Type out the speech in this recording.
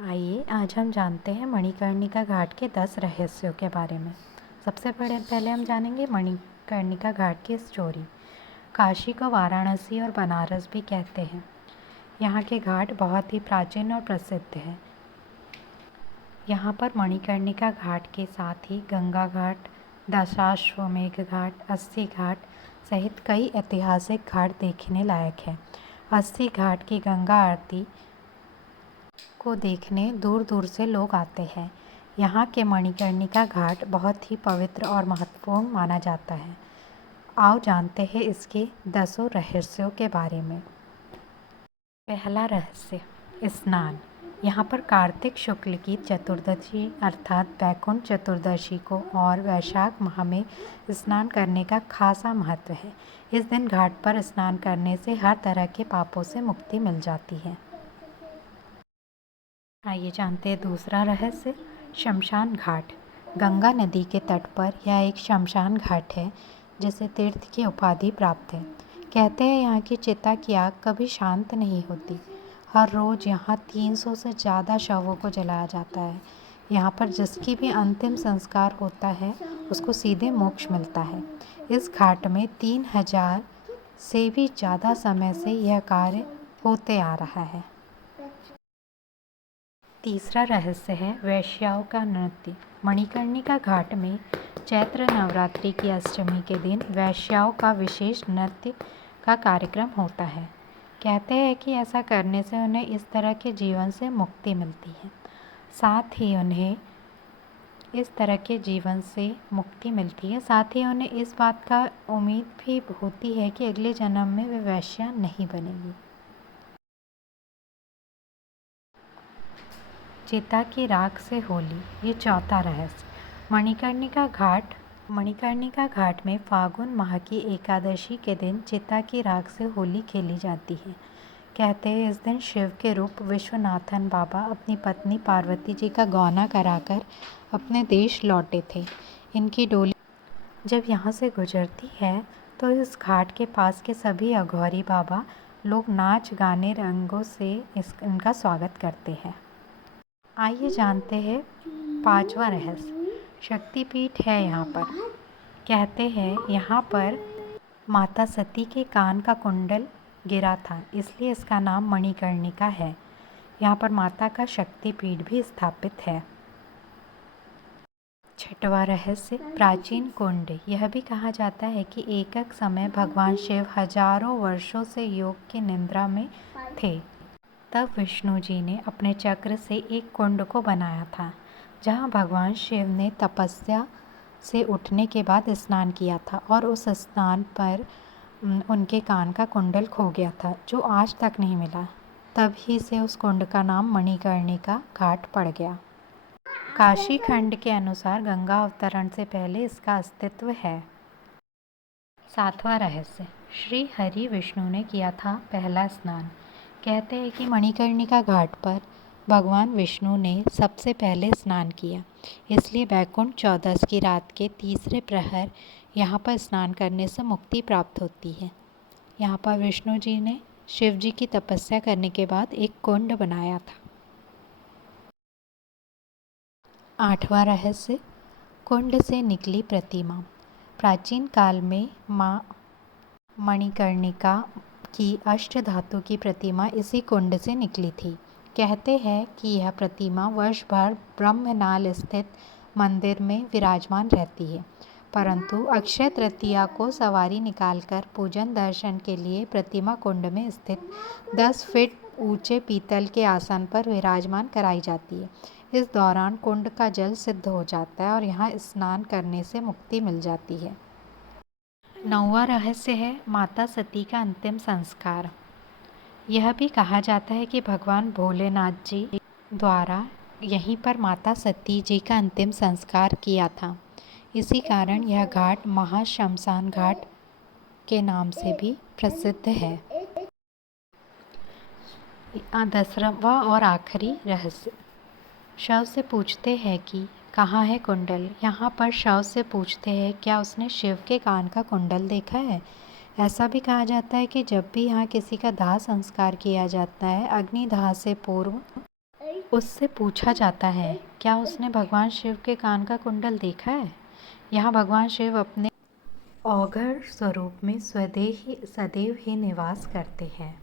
आइए आज हम जानते हैं मणिकर्णिका घाट के 10 रहस्यों के बारे में। सबसे पहले हम जानेंगे मणिकर्णिका घाट की स्टोरी। काशी को वाराणसी और बनारस भी कहते हैं। यहाँ के घाट बहुत ही प्राचीन और प्रसिद्ध हैं। यहाँ पर मणिकर्णिका घाट के साथ ही गंगा घाट, दशाश्वमेध घाट, अस्सी घाट सहित कई ऐतिहासिक घाट देखने लायक हैं। अस्सी घाट की गंगा आरती को देखने दूर दूर से लोग आते हैं। यहाँ के मणिकर्णिका घाट बहुत ही पवित्र और महत्वपूर्ण माना जाता है। आओ जानते हैं इसके 10 रहस्यों के बारे में। पहला रहस्य, स्नान। यहाँ पर कार्तिक शुक्ल की चतुर्दशी अर्थात वैकुंठ चतुर्दशी को और वैशाख माह में स्नान करने का खासा महत्व है। इस दिन घाट पर स्नान करने से हर तरह के पापों से मुक्ति मिल जाती है। आइए जानते हैं दूसरा रहस्य, शमशान घाट। गंगा नदी के तट पर यह एक शमशान घाट है जिसे तीर्थ की उपाधि प्राप्त है। कहते हैं यहाँ की चिता की आग कभी शांत नहीं होती। हर रोज़ यहाँ 300 से ज़्यादा शवों को जलाया जाता है। यहाँ पर जिसकी भी अंतिम संस्कार होता है उसको सीधे मोक्ष मिलता है। इस घाट में 3000 से भी ज़्यादा समय से यह कार्य होते आ रहा है। तीसरा रहस्य है वैश्याओं का नृत्य। मणिकर्णिका घाट में चैत्र नवरात्रि की अष्टमी के दिन वैश्याओं का विशेष नृत्य का कार्यक्रम होता है। कहते हैं कि ऐसा करने से उन्हें इस तरह के जीवन से मुक्ति मिलती है। साथ ही उन्हें इस बात का उम्मीद भी होती है कि अगले जन्म में वे वैश्या नहीं बनेगी। चिता की राख से होली, ये चौथा रहस्य। मणिकर्णिका घाट में फागुन माह की एकादशी के दिन चिता की राख से होली खेली जाती है। कहते हैं इस दिन शिव के रूप विश्वनाथन बाबा अपनी पत्नी पार्वती जी का गौना कराकर अपने देश लौटे थे। इनकी डोली जब यहाँ से गुजरती है तो इस घाट के पास के सभी अघौरी बाबा लोग नाच गाने रंगों से इनका स्वागत करते हैं। आइए जानते हैं पांचवा रहस्य, शक्तिपीठ है यहाँ पर। कहते हैं यहाँ पर माता सती के कान का कुंडल गिरा था, इसलिए इसका नाम मणिकर्णिका है। यहाँ पर माता का शक्तिपीठ भी स्थापित है। छठवां रहस्य, प्राचीन कुंड। यह भी कहा जाता है कि एक समय भगवान शिव हजारों वर्षों से योग की निद्रा में थे। तब विष्णु जी ने अपने चक्र से एक कुंड को बनाया था, जहाँ भगवान शिव ने तपस्या से उठने के बाद स्नान किया था और उस स्नान पर उनके कान का कुंडल खो गया था, जो आज तक नहीं मिला। तभी से उस कुंड का नाम मणिकर्णिका घाट पड़ गया। काशी खंड के अनुसार गंगा अवतरण से पहले इसका अस्तित्व है। सातवां रहस्य, श्री हरि विष्णु ने किया था पहला स्नान। कहते हैं कि मणिकर्णिका घाट पर भगवान विष्णु ने सबसे पहले स्नान किया, इसलिए वैकुंठ चौदस की रात के तीसरे प्रहर यहाँ पर स्नान करने से मुक्ति प्राप्त होती है। यहाँ पर विष्णु जी ने शिव जी की तपस्या करने के बाद एक कुंड बनाया था। आठवां रहस्य, कुंड से निकली प्रतिमा। प्राचीन काल में माँ मणिकर्णिका की अष्टधातु की प्रतिमा इसी कुंड से निकली थी। कहते हैं कि यह प्रतिमा वर्ष भर ब्रह्मनाल स्थित मंदिर में विराजमान रहती है, परंतु अक्षय तृतीया को सवारी निकालकर पूजन दर्शन के लिए प्रतिमा कुंड में स्थित 10 फीट ऊंचे पीतल के आसन पर विराजमान कराई जाती है। इस दौरान कुंड का जल सिद्ध हो जाता है और यहाँ स्नान करने से मुक्ति मिल जाती है। 9वां रहस्य है माता सती का अंतिम संस्कार। यह भी कहा जाता है कि भगवान भोलेनाथ जी द्वारा यहीं पर माता सती जी का अंतिम संस्कार किया था। इसी कारण यह घाट महाश्मशान घाट के नाम से भी प्रसिद्ध है। 10वां और आखिरी रहस्य, शव से पूछते हैं कि कहाँ है कुंडल। यहाँ पर शव से पूछते हैं क्या उसने शिव के कान का कुंडल देखा है। ऐसा भी कहा जाता है कि जब भी यहाँ किसी का दाह संस्कार किया जाता है, अग्निदाह से पूर्व उससे पूछा जाता है, क्या उसने भगवान शिव के कान का कुंडल देखा है? यहाँ भगवान शिव अपने औघड़ स्वरूप में सदैव ही निवास करते हैं।